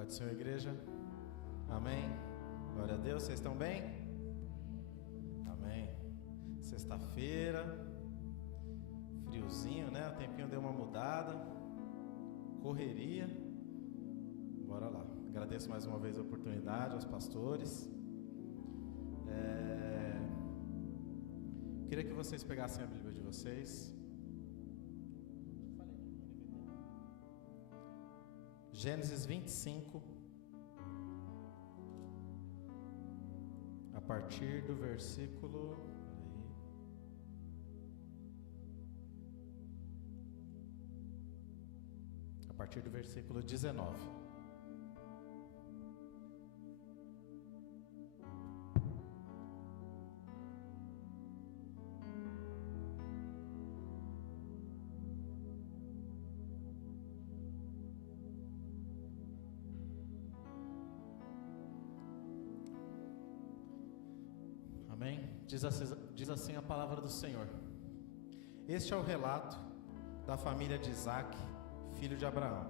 Pai do Senhor, igreja. Amém. Glória a Deus, vocês estão bem? Amém. Sexta-feira, friozinho, né? O tempinho deu uma mudada, correria. Bora lá. Agradeço mais uma vez a oportunidade aos pastores. Queria que vocês pegassem a Bíblia de vocês. Gênesis 25, a partir do versículo... A partir do versículo 19. Amém? Diz assim a palavra do Senhor. Este é o relato da família de Isaque, filho de Abraão.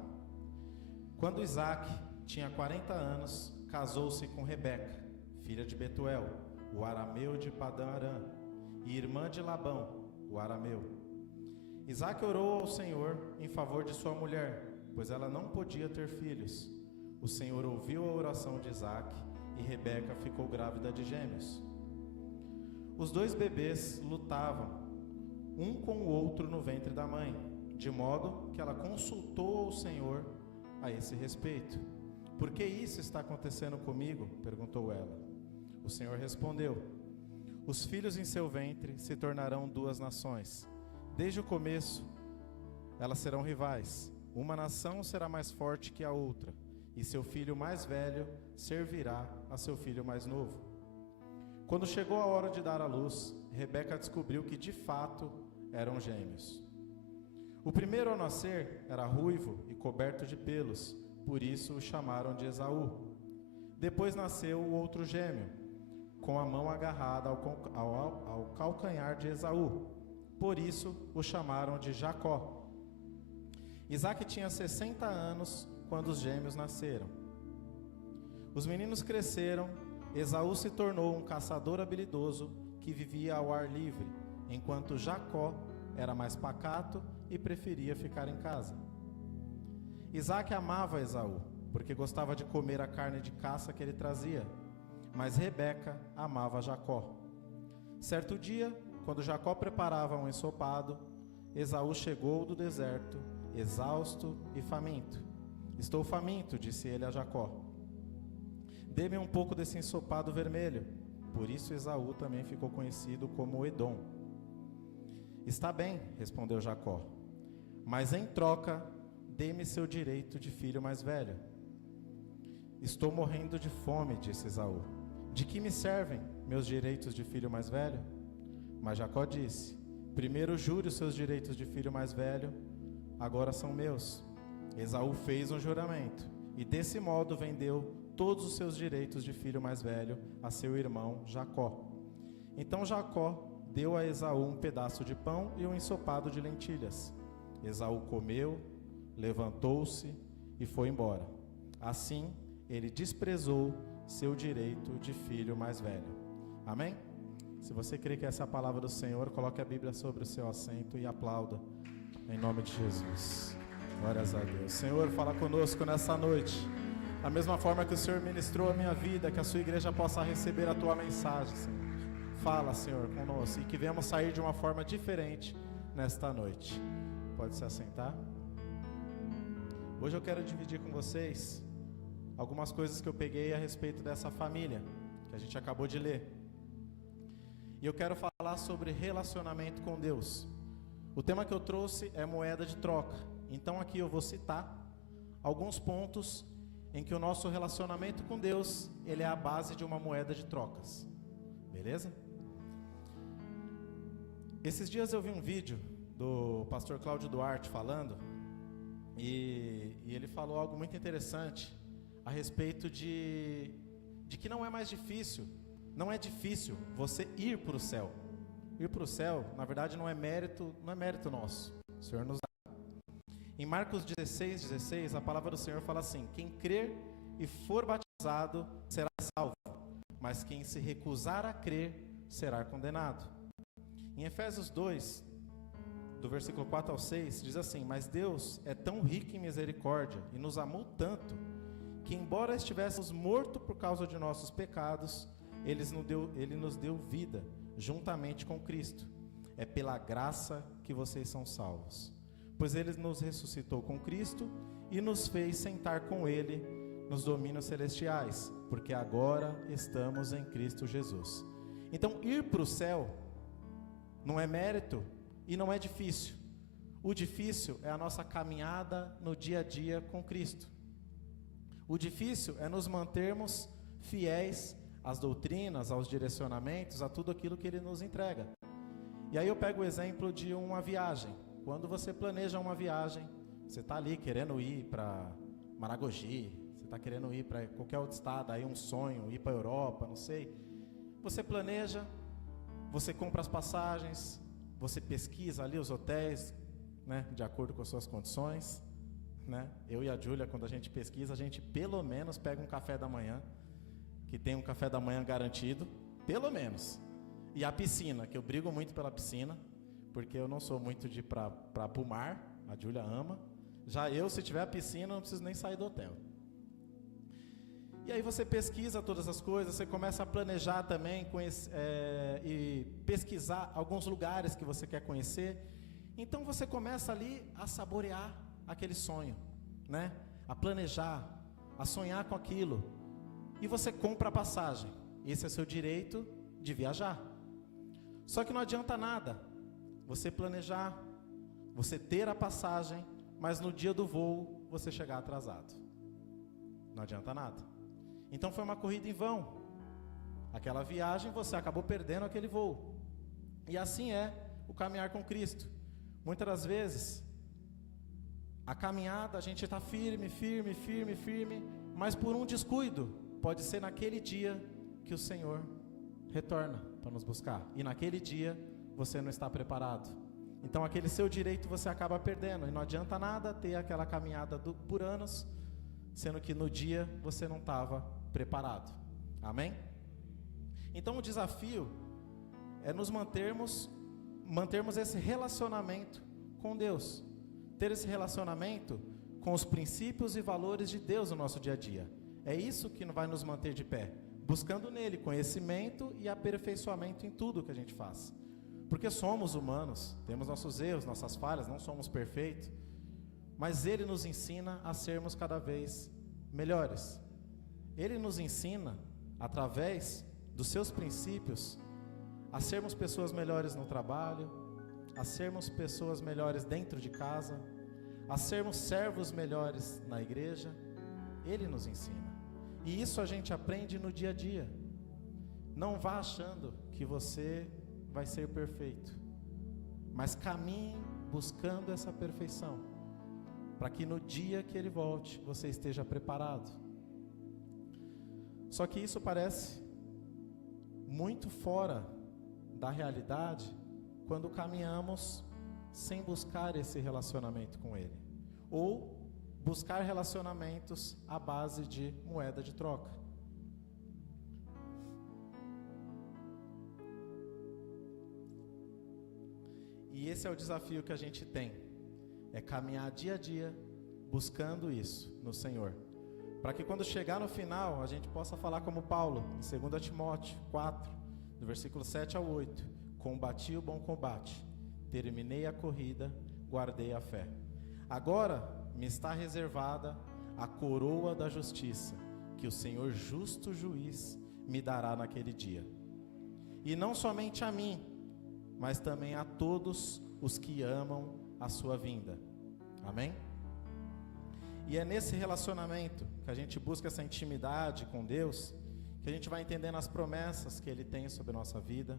Quando Isaque tinha 40 anos, casou-se com Rebeca, filha de Betuel, o arameu de Padã-Arã, e irmã de Labão, o arameu. Isaque orou ao Senhor em favor de sua mulher, pois ela não podia ter filhos. O Senhor ouviu a oração de Isaque e Rebeca ficou grávida de gêmeos. Os dois bebês lutavam, um com o outro no ventre da mãe, de modo que ela consultou ao Senhor a esse respeito. Por que isso está acontecendo comigo? Perguntou ela. O Senhor respondeu: os filhos em seu ventre se tornarão duas nações. Desde o começo, elas serão rivais. Uma nação será mais forte que a outra, e seu filho mais velho servirá a seu filho mais novo. Quando chegou a hora de dar à luz, Rebeca descobriu que de fato eram gêmeos. O primeiro a nascer era ruivo e coberto de pelos, por isso o chamaram de Esaú. Depois nasceu o outro gêmeo, com a mão agarrada ao calcanhar de Esaú, por isso o chamaram de Jacó. Isaque tinha 60 anos quando os gêmeos nasceram. Os meninos cresceram. Esaú se tornou um caçador habilidoso que vivia ao ar livre, enquanto Jacó era mais pacato e preferia ficar em casa. Isaque amava Esaú, porque gostava de comer a carne de caça que ele trazia, mas Rebeca amava Jacó. Certo dia, quando Jacó preparava um ensopado, Esaú chegou do deserto, exausto e faminto. Estou faminto, disse ele a Jacó. Dê-me um pouco desse ensopado vermelho. Por isso Esaú também ficou conhecido como Edom. Está bem, respondeu Jacó, mas em troca, dê-me seu direito de filho mais velho. Estou morrendo de fome, disse Esaú. De que me servem meus direitos de filho mais velho? Mas Jacó disse: primeiro jure os seus direitos de filho mais velho, agora são meus. Esaú fez um juramento e desse modo vendeu todos os seus direitos de filho mais velho a seu irmão Jacó. Então Jacó deu a Esaú um pedaço de pão e um ensopado de lentilhas. Esaú comeu, levantou-se e foi embora. Assim, ele desprezou seu direito de filho mais velho. Amém? Se você crê que essa é a palavra do Senhor, coloque a Bíblia sobre o seu assento e aplauda em nome de Jesus. Glórias a Deus. Senhor, fala conosco nessa noite. Da mesma forma que o Senhor ministrou a minha vida, que a sua igreja possa receber a tua mensagem, Senhor. Fala, Senhor, conosco e que venhamos sair de uma forma diferente nesta noite. Pode se assentar. Hoje eu quero dividir com vocês algumas coisas que eu peguei a respeito dessa família, que a gente acabou de ler. E eu quero falar sobre relacionamento com Deus. O tema que eu trouxe é moeda de troca. Então aqui eu vou citar alguns pontos em que o nosso relacionamento com Deus, ele é a base de uma moeda de trocas. Beleza? Esses dias eu vi um vídeo do pastor Cláudio Duarte falando, e ele falou algo muito interessante a respeito de que não é difícil você ir para o céu. Ir para o céu, na verdade, não é mérito nosso. O Senhor nos dá. Em Marcos 16:16, a palavra do Senhor fala assim: quem crer e for batizado será salvo, mas quem se recusar a crer será condenado. Em Efésios 2, do versículo 4 ao 6, diz assim: mas Deus é tão rico em misericórdia e nos amou tanto, que embora estivéssemos mortos por causa de nossos pecados, Ele nos deu vida juntamente com Cristo. É pela graça que vocês são salvos, pois Ele nos ressuscitou com Cristo e nos fez sentar com Ele nos domínios celestiais, porque agora estamos em Cristo Jesus. Então, ir para o céu não é mérito e não é difícil. O difícil é a nossa caminhada no dia a dia com Cristo. O difícil é nos mantermos fiéis às doutrinas, aos direcionamentos, a tudo aquilo que Ele nos entrega. E aí eu pego o exemplo de uma viagem. Quando você planeja uma viagem, você está ali querendo ir para Maragogi, você está querendo ir para qualquer outro estado, aí um sonho, ir para a Europa, não sei. Você planeja, você compra as passagens, você pesquisa ali os hotéis, né, de acordo com as suas condições, né? Eu e a Júlia, quando a gente pesquisa, a gente pelo menos pega um café da manhã, que tem um café da manhã garantido, pelo menos. E a piscina, que eu brigo muito pela piscina, porque eu não sou muito de ir para o mar, a Júlia ama. Já eu, se tiver a piscina, não preciso nem sair do hotel. E aí você pesquisa todas as coisas, você começa a planejar também, e pesquisar alguns lugares que você quer conhecer. Então você começa ali a saborear aquele sonho, né? A planejar, a sonhar com aquilo. E você compra a passagem. Esse é seu direito de viajar. Só que não adianta nada você planejar, você ter a passagem, mas no dia do voo você chegar atrasado. Não adianta nada. Então foi uma corrida em vão. Aquela viagem você acabou perdendo aquele voo. E assim é o caminhar com Cristo. Muitas das vezes, a caminhada a gente está firme, mas por um descuido, pode ser naquele dia que o Senhor retorna para nos buscar. E naquele dia você não está preparado. Então aquele seu direito você acaba perdendo. E não adianta nada ter aquela caminhada por anos, sendo que no dia você não estava preparado. Amém? Então o desafio é nos mantermos esse relacionamento com Deus. Ter esse relacionamento com os princípios e valores de Deus no nosso dia a dia. É isso que vai nos manter de pé. Buscando nele conhecimento e aperfeiçoamento em tudo que a gente faz. Porque somos humanos, temos nossos erros, nossas falhas, não somos perfeitos. Mas Ele nos ensina a sermos cada vez melhores. Ele nos ensina, através dos seus princípios, a sermos pessoas melhores no trabalho, a sermos pessoas melhores dentro de casa, a sermos servos melhores na igreja. Ele nos ensina. E isso a gente aprende no dia a dia. Não vá achando que você vai ser perfeito, mas caminhe buscando essa perfeição, para que no dia que Ele volte, você esteja preparado. Só que isso parece muito fora da realidade quando caminhamos sem buscar esse relacionamento com Ele, ou buscar relacionamentos à base de moeda de troca. E esse é o desafio que a gente tem, é caminhar dia a dia buscando isso no Senhor, para que quando chegar no final a gente possa falar como Paulo, em 2 Timóteo 4, do versículo 7 ao 8, combati o bom combate, terminei a corrida, guardei a fé. Agora me está reservada a coroa da justiça, que o Senhor justo juiz me dará naquele dia. E não somente a mim, mas também a todos os que amam a sua vinda. Amém? E é nesse relacionamento que a gente busca essa intimidade com Deus, que a gente vai entendendo as promessas que Ele tem sobre a nossa vida,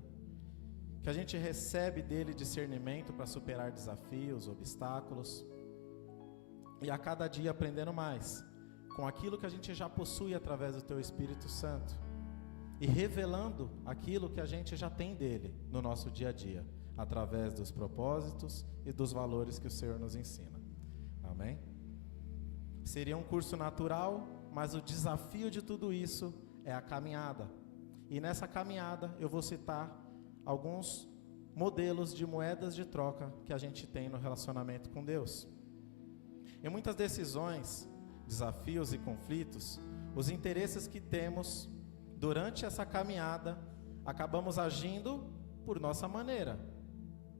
que a gente recebe dEle discernimento para superar desafios, obstáculos, e a cada dia aprendendo mais com aquilo que a gente já possui através do Teu Espírito Santo, e revelando aquilo que a gente já tem dEle no nosso dia a dia, através dos propósitos e dos valores que o Senhor nos ensina. Amém? Seria um curso natural, mas o desafio de tudo isso é a caminhada. E nessa caminhada eu vou citar alguns modelos de moedas de troca que a gente tem no relacionamento com Deus. Em muitas decisões, desafios e conflitos, os interesses que temos durante essa caminhada, acabamos agindo por nossa maneira,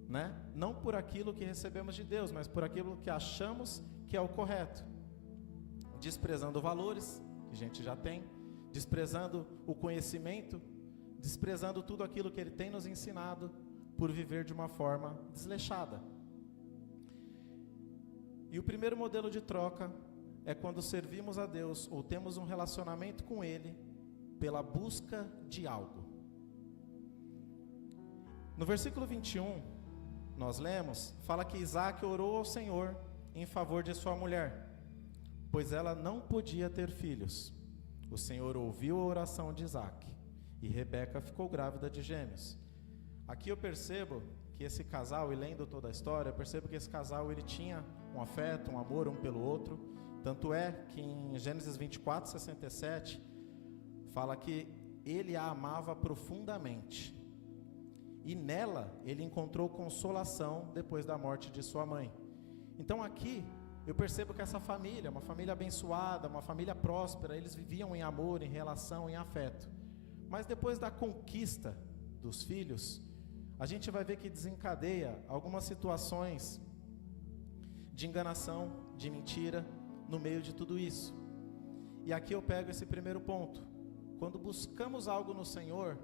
né? Não por aquilo que recebemos de Deus, mas por aquilo que achamos que é o correto. Desprezando valores que a gente já tem, desprezando o conhecimento, desprezando tudo aquilo que Ele tem nos ensinado, por viver de uma forma desleixada. E o primeiro modelo de troca é quando servimos a Deus ou temos um relacionamento com Ele pela busca de algo. No versículo 21, nós lemos, fala que Isaac orou ao Senhor em favor de sua mulher, pois ela não podia ter filhos. O Senhor ouviu a oração de Isaac, e Rebeca ficou grávida de gêmeos. Aqui eu percebo que esse casal, e lendo toda a história, eu percebo que esse casal ele tinha um afeto, um amor um pelo outro. Tanto é que em Gênesis 24:67, fala que ele a amava profundamente. E nela ele encontrou consolação depois da morte de sua mãe. Então aqui eu percebo que essa família, uma família abençoada, uma família próspera, eles viviam em amor, em relação, em afeto. Mas depois da conquista dos filhos, a gente vai ver que desencadeia algumas situações de enganação, de mentira, no meio de tudo isso. E aqui eu pego esse primeiro ponto. Quando buscamos algo no Senhor,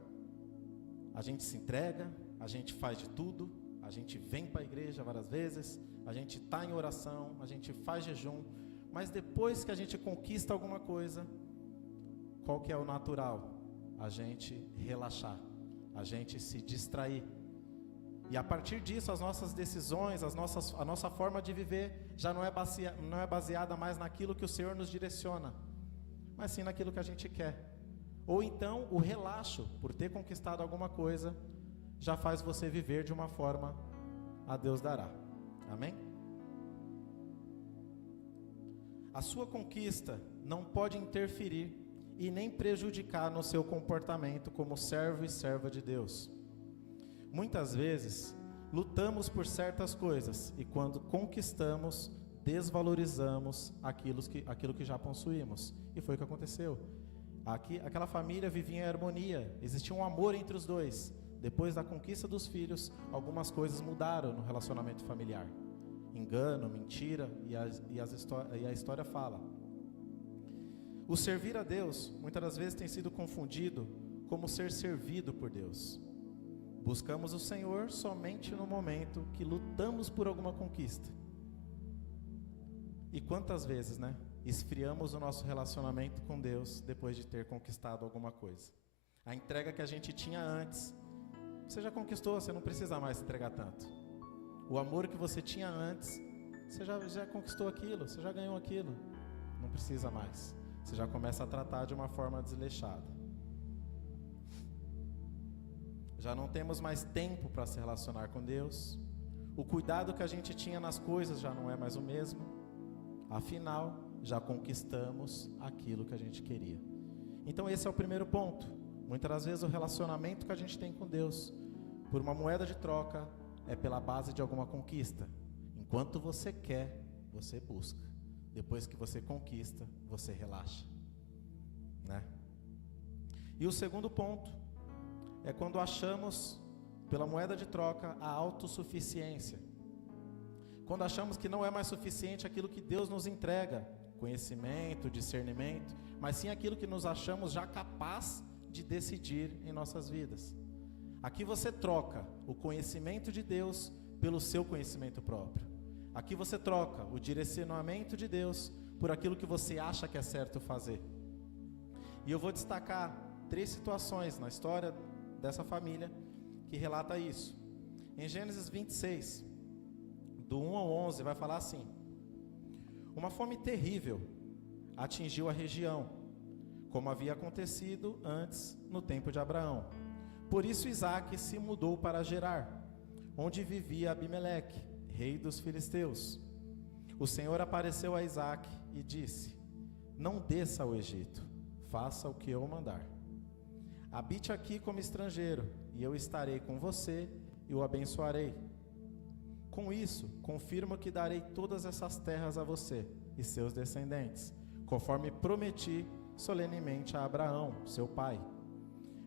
a gente se entrega, a gente faz de tudo, a gente vem para a igreja várias vezes, a gente está em oração, a gente faz jejum, mas depois que a gente conquista alguma coisa, qual que é o natural? A gente relaxar, a gente se distrair. E a partir disso, as nossas decisões, a nossa forma de viver já não é baseada mais naquilo que o Senhor nos direciona, mas sim naquilo que a gente quer. Ou então, o relaxo, por ter conquistado alguma coisa, já faz você viver de uma forma a Deus dará. Amém? A sua conquista não pode interferir e nem prejudicar no seu comportamento como servo e serva de Deus. Muitas vezes, lutamos por certas coisas e quando conquistamos, desvalorizamos aquilo que já possuímos. E foi o que aconteceu. Aquela família vivia em harmonia, existia um amor entre os dois. Depois da conquista dos filhos, algumas coisas mudaram no relacionamento familiar. Engano, mentira, e a história fala. O servir a Deus, muitas das vezes tem sido confundido como ser servido por Deus. Buscamos o Senhor somente no momento que lutamos por alguma conquista. E quantas vezes, esfriamos o nosso relacionamento com Deus depois de ter conquistado alguma coisa. A entrega que a gente tinha antes, você já conquistou, você não precisa mais se entregar tanto. O amor que você tinha antes, você já conquistou aquilo, você já ganhou aquilo. Não precisa mais. Você já começa a tratar de uma forma desleixada. Já não temos mais tempo para se relacionar com Deus. O cuidado que a gente tinha nas coisas já não é mais o mesmo. Afinal, já conquistamos aquilo que a gente queria. Então esse é o primeiro ponto. Muitas das vezes o relacionamento que a gente tem com Deus, por uma moeda de troca, é pela base de alguma conquista. Enquanto você quer, você busca. Depois que você conquista, você relaxa. E o segundo ponto é quando achamos, pela moeda de troca, a autossuficiência. Quando achamos que não é mais suficiente aquilo que Deus nos entrega, conhecimento, discernimento, mas sim aquilo que nos achamos já capaz de decidir em nossas vidas. Aqui você troca o conhecimento de Deus pelo seu conhecimento próprio. Aqui você troca o direcionamento de Deus por aquilo que você acha que é certo fazer. E eu vou destacar 3 situações na história dessa família que relata isso. Em Gênesis 26, do 1 ao 11, vai falar assim: uma fome terrível atingiu a região, como havia acontecido antes no tempo de Abraão. Por isso Isaac se mudou para Gerar, onde vivia Abimeleque, rei dos filisteus. O Senhor apareceu a Isaac e disse: não desça ao Egito, faça o que eu mandar. Habite aqui como estrangeiro, e eu estarei com você e o abençoarei. Com isso, confirmo que darei todas essas terras a você e seus descendentes, conforme prometi solenemente a Abraão, seu pai.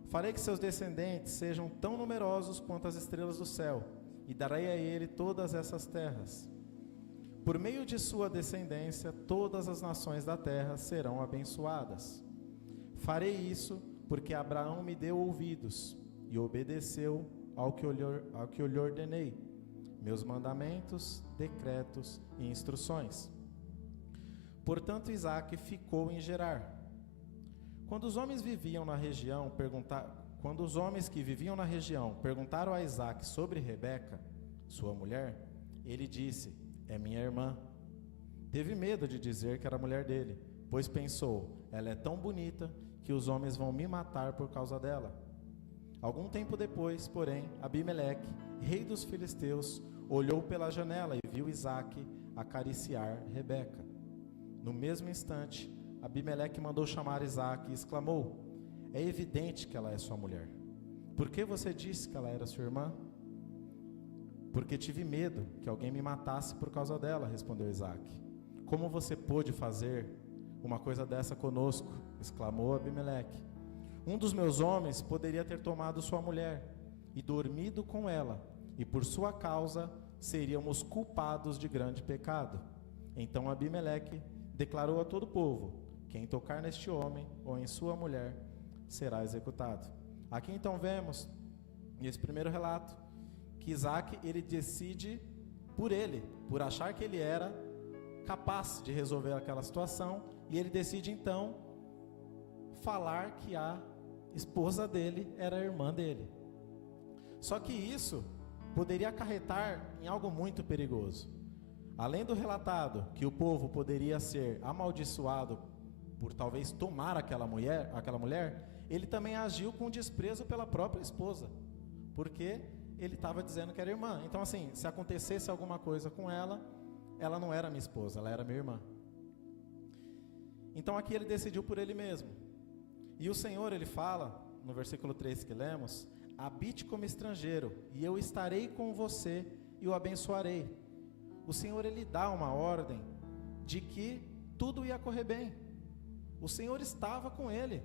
Farei que seus descendentes sejam tão numerosos quanto as estrelas do céu, e darei a ele todas essas terras. Por meio de sua descendência, todas as nações da terra serão abençoadas. Farei isso porque Abraão me deu ouvidos e obedeceu ao que eu lhe ordenei, meus mandamentos, decretos e instruções. Portanto, Isaque ficou em Gerar. Quando os homens que viviam na região perguntaram a Isaque sobre Rebeca, sua mulher, ele disse: é minha irmã. Teve medo de dizer que era mulher dele, pois pensou: ela é tão bonita que os homens vão me matar por causa dela. Algum tempo depois, porém, Abimeleque, rei dos filisteus, olhou pela janela e viu Isaque acariciar Rebeca. No mesmo instante, Abimeleque mandou chamar Isaque e exclamou: é evidente que ela é sua mulher. Por que você disse que ela era sua irmã? Porque tive medo que alguém me matasse por causa dela, respondeu Isaque. Como você pôde fazer uma coisa dessa conosco? Exclamou Abimeleque. Um dos meus homens poderia ter tomado sua mulher e dormido com ela, e por sua causa seríamos culpados de grande pecado. Então Abimeleque declarou a todo o povo: quem tocar neste homem ou em sua mulher será executado. Aqui então vemos, nesse primeiro relato, que Isaque, ele decide por achar que ele era capaz de resolver aquela situação, e ele decide então falar que a esposa dele era a irmã dele. Só que isso poderia acarretar em algo muito perigoso. Além do relatado que o povo poderia ser amaldiçoado por talvez tomar aquela mulher, ele também agiu com desprezo pela própria esposa, porque ele estava dizendo que era irmã. Então, assim, se acontecesse alguma coisa com ela, ela não era minha esposa, ela era minha irmã. Então aqui ele decidiu por ele mesmo. E o Senhor, ele fala, no versículo 3 que lemos: habite como estrangeiro, e eu estarei com você e o abençoarei. O Senhor, ele dá uma ordem de que tudo ia correr bem. O Senhor estava com ele.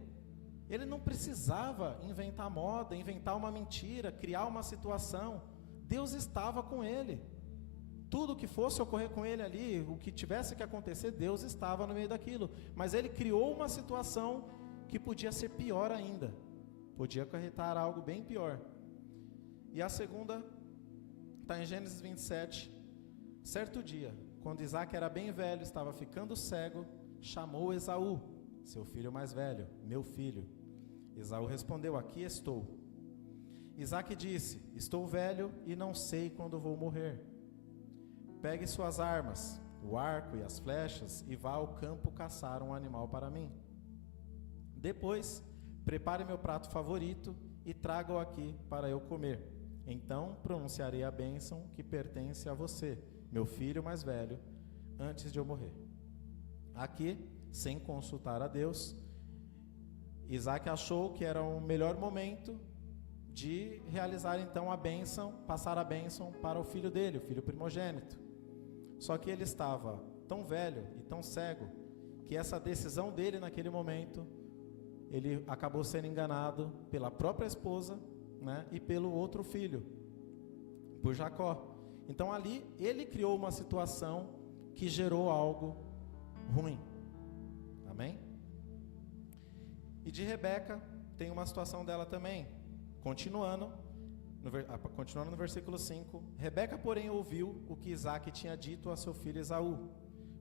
Ele não precisava inventar moda, inventar uma mentira, criar uma situação. Deus estava com ele. Tudo que fosse ocorrer com ele ali, o que tivesse que acontecer, Deus estava no meio daquilo. Mas ele criou uma situação que podia ser pior ainda. Podia acarretar algo bem pior. E a segunda está em Gênesis 27. Certo dia, quando Isaque era bem velho, estava ficando cego, chamou Esaú, seu filho mais velho: meu filho. Esaú respondeu: aqui estou. Isaque disse: estou velho e não sei quando vou morrer. Pegue suas armas, o arco e as flechas, e vá ao campo caçar um animal para mim. Depois, prepare meu prato favorito e traga-o aqui para eu comer. Então pronunciarei a bênção que pertence a você, meu filho mais velho, antes de eu morrer. Aqui, sem consultar a Deus, Isaque achou que era o melhor momento de realizar então a bênção, passar a bênção para o filho dele, o filho primogênito. Só que ele estava tão velho e tão cego, que essa decisão dele naquele momento, ele acabou sendo enganado pela própria esposa, né, e pelo outro filho, por Jacó. Então ali ele criou uma situação que gerou algo ruim. Amém? E de Rebeca tem uma situação dela também. Continuando no versículo 5. Rebeca, porém, ouviu o que Isaque tinha dito a seu filho Esaú.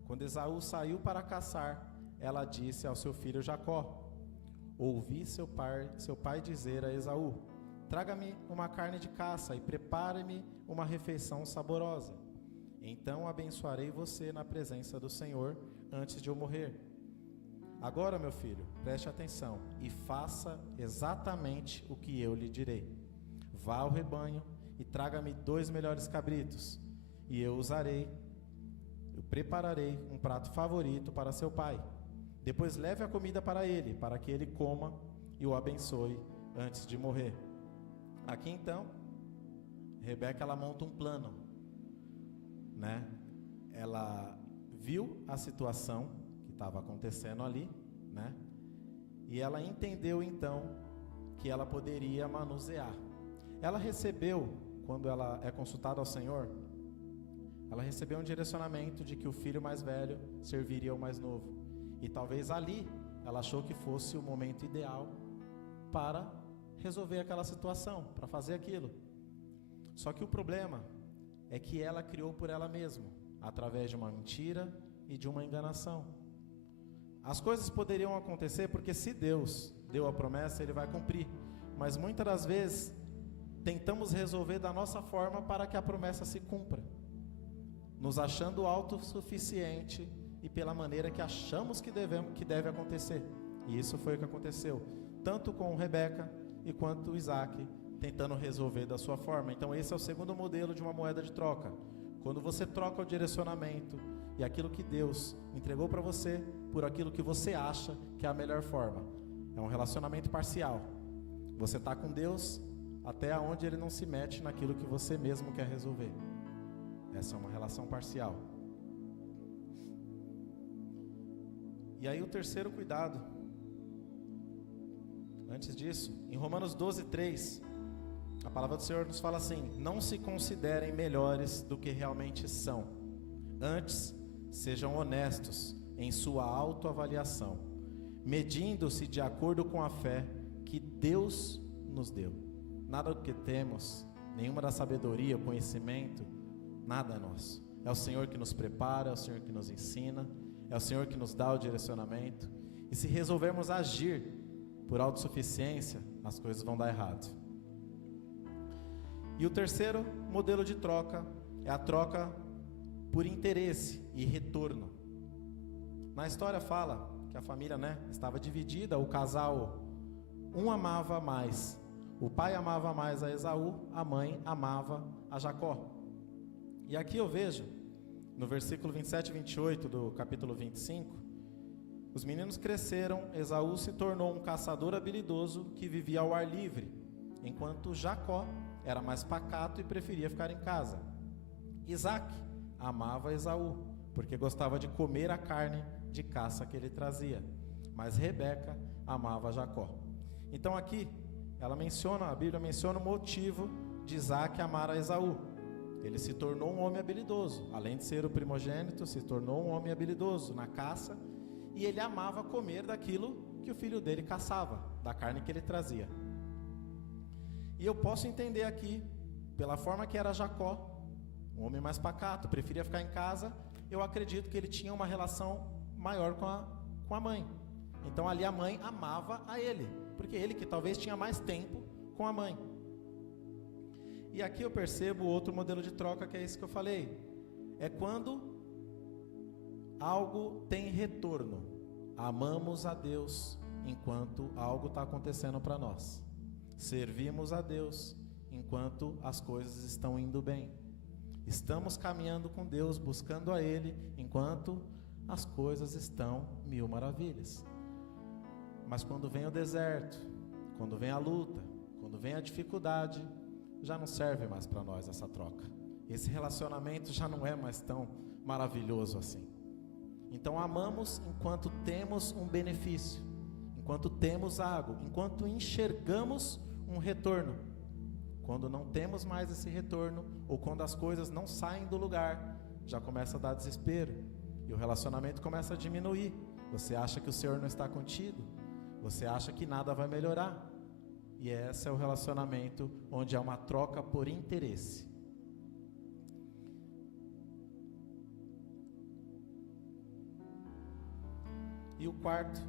Quando Esaú saiu para caçar, ela disse ao seu filho Jacó: ouvi seu pai dizer a Esaú: traga-me uma carne de caça e prepare-me uma refeição saborosa. Então abençoarei você na presença do Senhor antes de eu morrer. Agora, meu filho, preste atenção e faça exatamente o que eu lhe direi. Vá ao rebanho e traga-me 2 melhores cabritos, e eu prepararei um prato favorito para seu pai. Depois leve a comida para ele, para que ele coma e o abençoe antes de morrer. Aqui então, Rebeca ela monta um plano, né? Ela viu a situação que estava acontecendo ali, né? E ela entendeu então que ela poderia manusear. Ela recebeu, quando ela é consultada ao Senhor, ela recebeu um direcionamento de que o filho mais velho serviria ao mais novo. E talvez ali ela achou que fosse o momento ideal para resolver aquela situação, para fazer aquilo. Só que o problema é que ela criou por ela mesma, através de uma mentira e de uma enganação. As coisas poderiam acontecer porque se Deus deu a promessa, Ele vai cumprir. Mas muitas das vezes tentamos resolver da nossa forma para que a promessa se cumpra, nos achando autossuficiente e pela maneira que achamos que deve acontecer. E isso foi o que aconteceu, tanto com Rebeca e quanto Isaac, tentando resolver da sua forma. Então esse é o segundo modelo de uma moeda de troca. Quando você troca o direcionamento e aquilo que Deus entregou para você por aquilo que você acha que é a melhor forma. É um relacionamento parcial. Você está com Deus até onde Ele não se mete naquilo que você mesmo quer resolver. Essa é uma relação parcial. E aí o terceiro cuidado, antes disso, em Romanos 12:3, a palavra do Senhor nos fala assim: não se considerem melhores do que realmente são, antes sejam honestos em sua autoavaliação, medindo-se de acordo com a fé que Deus nos deu. Nada do que temos, nenhuma da sabedoria, conhecimento, nada é nosso. É o Senhor que nos prepara, é o Senhor que nos ensina, é o Senhor que nos dá o direcionamento. E se resolvermos agir por autossuficiência, as coisas vão dar errado. E o terceiro modelo de troca é a troca por interesse e retorno. Na história fala que a família, estava dividida, o casal, um amava mais. O pai amava mais a Esaú, a mãe amava a Jacó. E aqui eu vejo, no versículo 27 e 28 do capítulo 25, os meninos cresceram, Esaú se tornou um caçador habilidoso que vivia ao ar livre, enquanto Jacó era mais pacato e preferia ficar em casa. Isaac amava Esaú, porque gostava de comer a carne de caça que ele trazia, mas Rebeca amava Jacó. Então aqui, a Bíblia menciona o motivo de Isaac amar a Esaú. Ele se tornou um homem habilidoso, além de ser o primogênito, se tornou um homem habilidoso na caça, e ele amava comer daquilo que o filho dele caçava, da carne que ele trazia. E eu posso entender aqui, pela forma que era Jacó, um homem mais pacato, preferia ficar em casa, eu acredito que ele tinha uma relação maior com a mãe. Então ali a mãe amava a ele, porque ele que talvez tinha mais tempo com a mãe. E aqui eu percebo outro modelo de troca, que é esse que eu falei. É quando algo tem retorno. Amamos a Deus enquanto algo está acontecendo para nós. Servimos a Deus enquanto as coisas estão indo bem. Estamos caminhando com Deus, buscando a Ele, enquanto as coisas estão mil maravilhas. Mas quando vem o deserto, quando vem a luta, quando vem a dificuldade, já não serve mais para nós essa troca. Esse relacionamento já não é mais tão maravilhoso assim. Então amamos enquanto temos um benefício, enquanto temos algo, enquanto enxergamos um retorno. Quando não temos mais esse retorno, ou quando as coisas não saem do lugar, já começa a dar desespero, e o relacionamento começa a diminuir. Você acha que o Senhor não está contigo, você acha que nada vai melhorar. E esse é o relacionamento onde há uma troca por interesse. E o quarto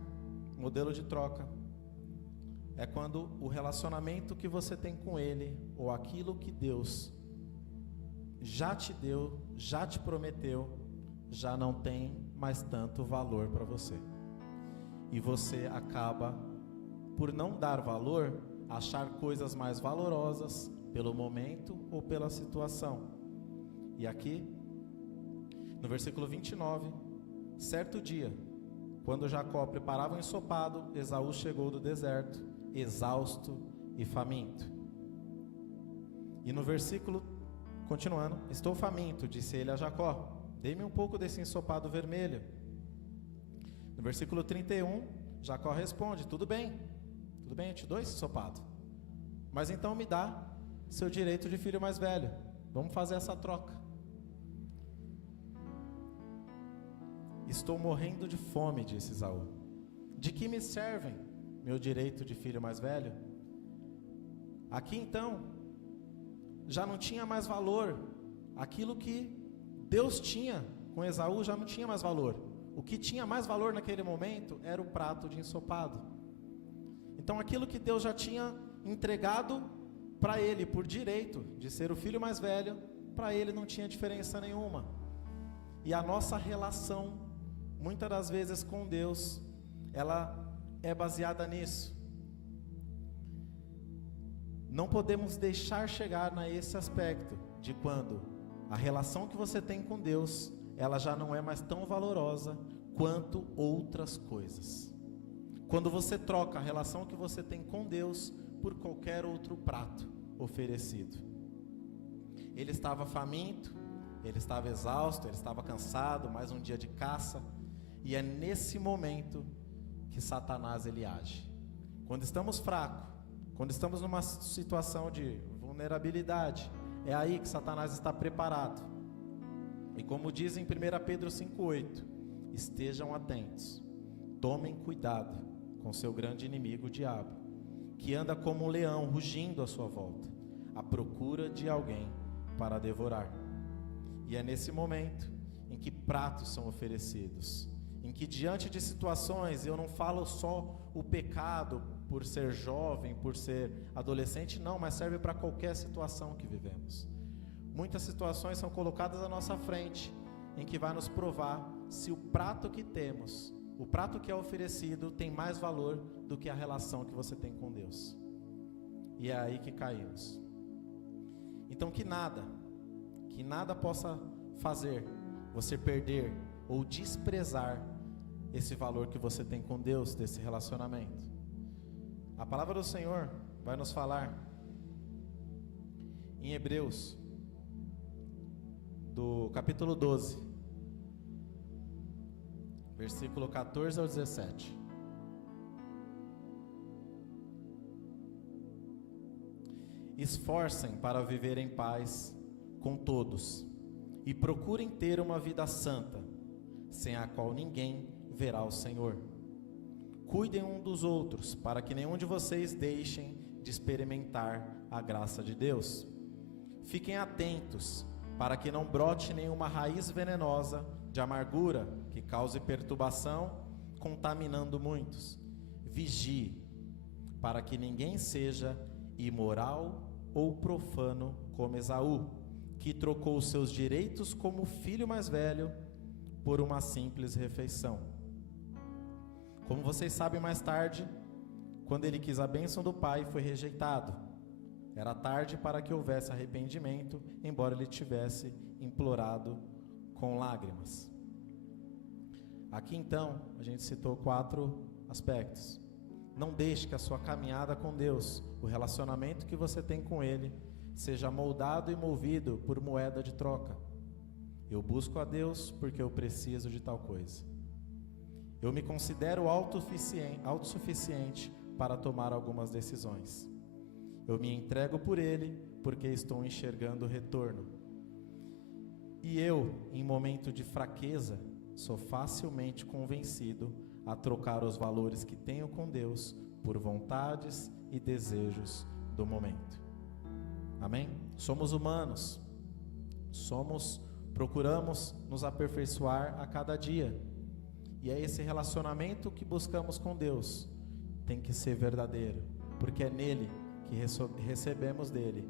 modelo de troca é quando o relacionamento que você tem com Ele, ou aquilo que Deus já te deu, já te prometeu, já não tem mais tanto valor para você. E você acaba, por não dar valor, achar coisas mais valorosas pelo momento ou pela situação. E aqui, no versículo 29, certo dia, Quando Jacó preparava o ensopado, Esaú chegou do deserto, exausto e faminto. E no versículo, continuando, estou faminto, disse ele a Jacó, dê-me um pouco desse ensopado vermelho. No versículo 31, Jacó responde, tudo bem, eu te dou esse ensopado, mas então me dá seu direito de filho mais velho, vamos fazer essa troca. Estou morrendo de fome, disse Esaú. De que me servem meu direito de filho mais velho? Aqui então, já não tinha mais valor. Aquilo que Deus tinha com Esaú já não tinha mais valor. O que tinha mais valor naquele momento era o prato de ensopado. Então aquilo que Deus já tinha entregado para ele por direito de ser o filho mais velho, para ele não tinha diferença nenhuma. E a nossa relação muitas das vezes com Deus, ela é baseada nisso. Não podemos deixar chegar nesse aspecto de quando a relação que você tem com Deus, ela já não é mais tão valorosa quanto outras coisas. Quando você troca a relação que você tem com Deus por qualquer outro prato oferecido. Ele estava faminto, ele estava exausto, ele estava cansado, mais um dia de caça. E é nesse momento que Satanás ele age. Quando estamos fracos, quando estamos numa situação de vulnerabilidade, é aí que Satanás está preparado. E como diz em 1 Pedro 5,8, estejam atentos, tomem cuidado com seu grande inimigo, o diabo, que anda como um leão rugindo à sua volta, à procura de alguém para devorar. E é nesse momento em que pratos são oferecidos, em que diante de situações, eu não falo só o pecado por ser jovem, por ser adolescente, não, mas serve para qualquer situação que vivemos. Muitas situações são colocadas à nossa frente, em que vai nos provar se o prato que temos, o prato que é oferecido, tem mais valor do que a relação que você tem com Deus. E é aí que caímos. Então que nada possa fazer você perder ou desprezar esse valor que você tem com Deus, desse relacionamento. A palavra do Senhor vai nos falar em Hebreus, do capítulo 12, versículo 14 ao 17. Esforcem para viver em paz com todos e procurem ter uma vida santa, sem a qual ninguém verá o Senhor. Cuidem um dos outros, para que nenhum de vocês deixem de experimentar a graça de Deus. Fiquem atentos, para que não brote nenhuma raiz venenosa de amargura, que cause perturbação, contaminando muitos. Vigie, para que ninguém seja imoral ou profano como Esaú, que trocou seus direitos como filho mais velho por uma simples refeição. Como vocês sabem, mais tarde, quando ele quis a bênção do pai, foi rejeitado. Era tarde para que houvesse arrependimento, embora ele tivesse implorado com lágrimas. Aqui então, a gente citou 4 aspectos. Não deixe que a sua caminhada com Deus, o relacionamento que você tem com Ele, seja moldado e movido por moeda de troca. Eu busco a Deus porque eu preciso de tal coisa. Eu me considero autossuficiente para tomar algumas decisões. Eu me entrego por Ele porque estou enxergando o retorno. E eu, em momento de fraqueza, sou facilmente convencido a trocar os valores que tenho com Deus por vontades e desejos do momento. Amém? Somos humanos. Procuramos nos aperfeiçoar a cada dia. E é esse relacionamento que buscamos com Deus. Tem que ser verdadeiro, porque é nele que recebemos dele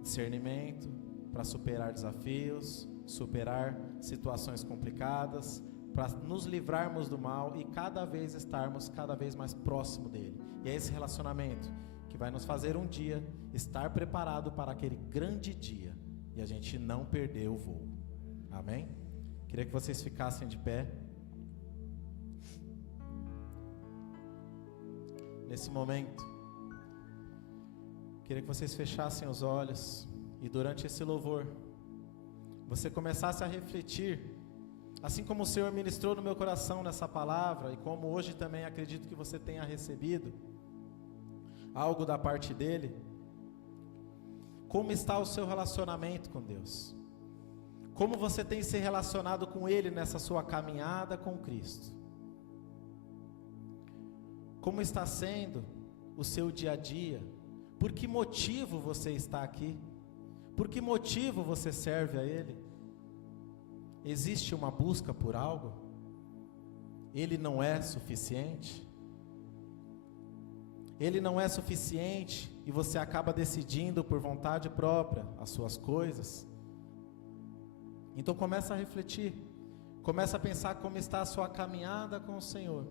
discernimento para superar desafios, superar situações complicadas, para nos livrarmos do mal e cada vez estarmos cada vez mais próximo dele. E é esse relacionamento que vai nos fazer um dia estar preparado para aquele grande dia e a gente não perder o voo. Amém? Queria que vocês ficassem de pé. nesse momento, queria que vocês fechassem os olhos e durante esse louvor, você começasse a refletir, assim como o Senhor ministrou no meu coração nessa palavra, e como hoje também acredito que você tenha recebido algo da parte dEle. Como está o seu relacionamento com Deus? Como você tem se relacionado com Ele nessa sua caminhada com Cristo? Como está sendo o seu dia a dia? Por que motivo você está aqui? Por que motivo você serve a Ele? Existe uma busca por algo? Ele não é suficiente? Ele não é suficiente e você acaba decidindo por vontade própria as suas coisas? Então começa a refletir, começa a pensar como está a sua caminhada com o Senhor.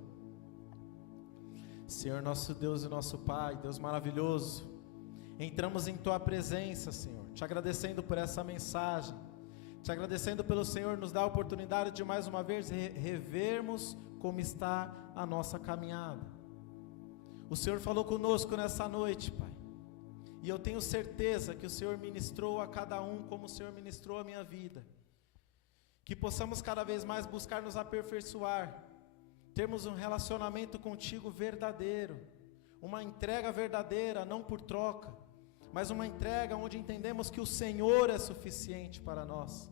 Senhor nosso Deus e nosso Pai, Deus maravilhoso, entramos em Tua presença, Senhor, te agradecendo por essa mensagem, te agradecendo pelo Senhor nos dar a oportunidade de mais uma vez revermos como está a nossa caminhada. O Senhor falou conosco nessa noite, Pai, e eu tenho certeza que o Senhor ministrou a cada um como o Senhor ministrou a minha vida, que possamos cada vez mais buscar nos aperfeiçoar, termos um relacionamento contigo verdadeiro, uma entrega verdadeira, não por troca, mas uma entrega onde entendemos que o Senhor é suficiente para nós,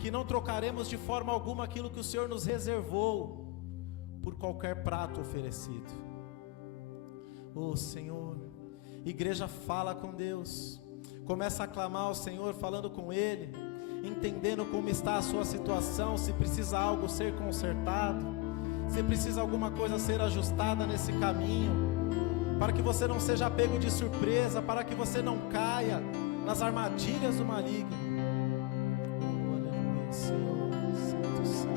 que não trocaremos de forma alguma aquilo que o Senhor nos reservou por qualquer prato oferecido. Oh Senhor, igreja, fala com Deus, começa a clamar ao Senhor, falando com Ele, entendendo como está a sua situação, se precisa algo ser consertado, se precisa alguma coisa ser ajustada nesse caminho, para que você não seja pego de surpresa, para que você não caia nas armadilhas do maligno. Oh, aleluia, Senhor, Santo, Santo.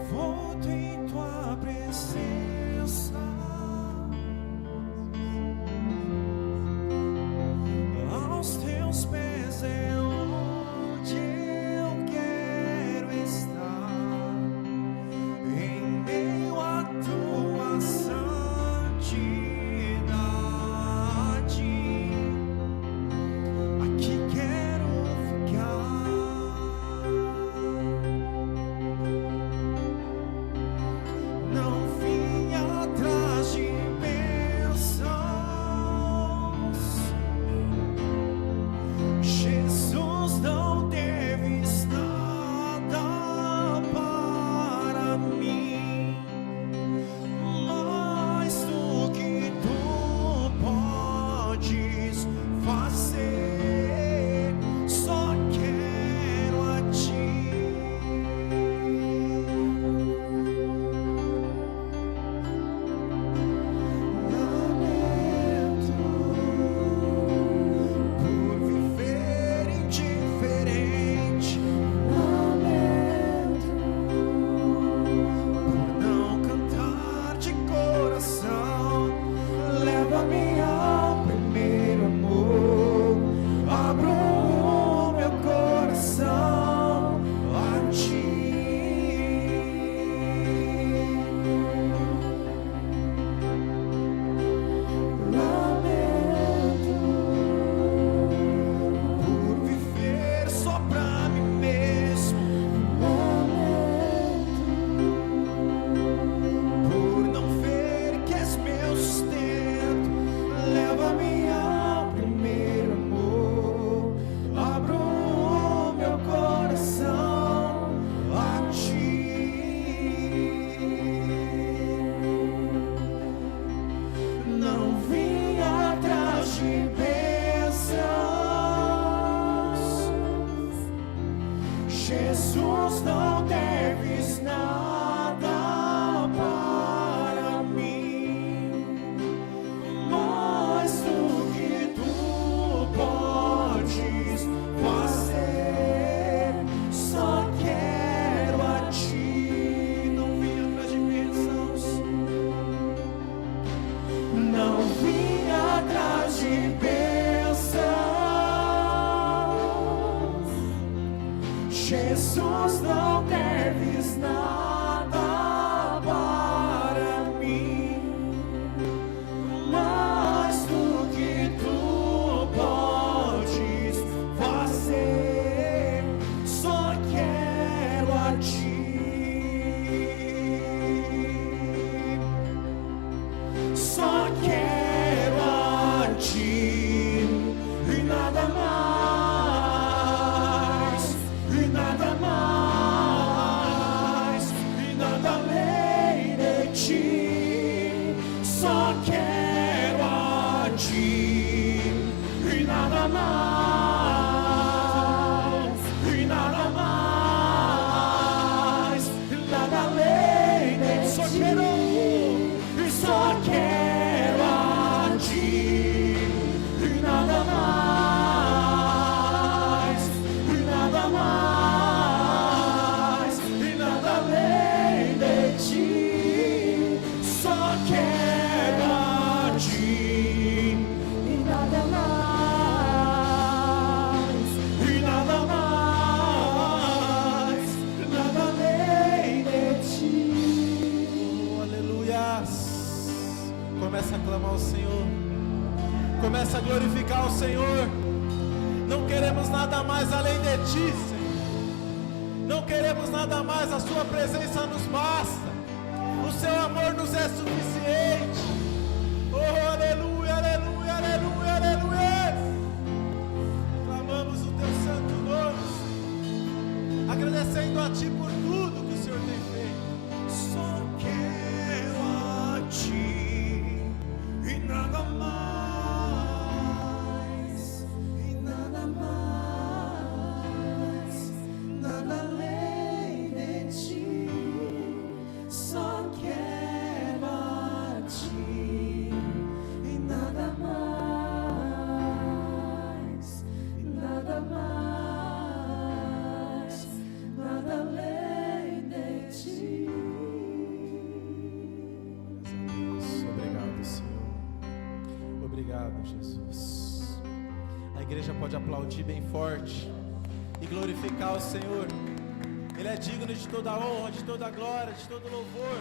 Envolto em Tua presença, aos Teus pés é onde eu quero estar. Jesus, não deves nada para mim, mais do que tu podes fazer, só quero a ti, só quero a ti e nada mais, e nada mais, e nada além de ti, só quero a ti e nada mais, e nada mais, e nada além de ti, só quero, e só quero a ti e nada mais, e nada mais, e nada além de ti, só quero a ti e nada mais, e nada mais, e nada além de ti. Oh, aleluias. Começa a clamar ao Senhor. Começa a glorificar o Senhor. Não queremos nada mais além de ti, Senhor. Não queremos nada mais, a sua presença nos basta. O seu amor nos é suficiente. Oh, aleluia, aleluia, aleluia, aleluia. Clamamos o teu santo nome, Senhor. Agradecendo a ti por tudo que o Senhor tem feito. Só quero a ti e nada mais, e nada mais, nada além de ti, só quero a ti e nada mais, e nada mais, nada além de ti. Obrigado, Senhor. Obrigado, Jesus. A igreja pode aplaudir bem forte e glorificar o Senhor. Ele é digno de toda a honra, de toda a glória, de todo louvor.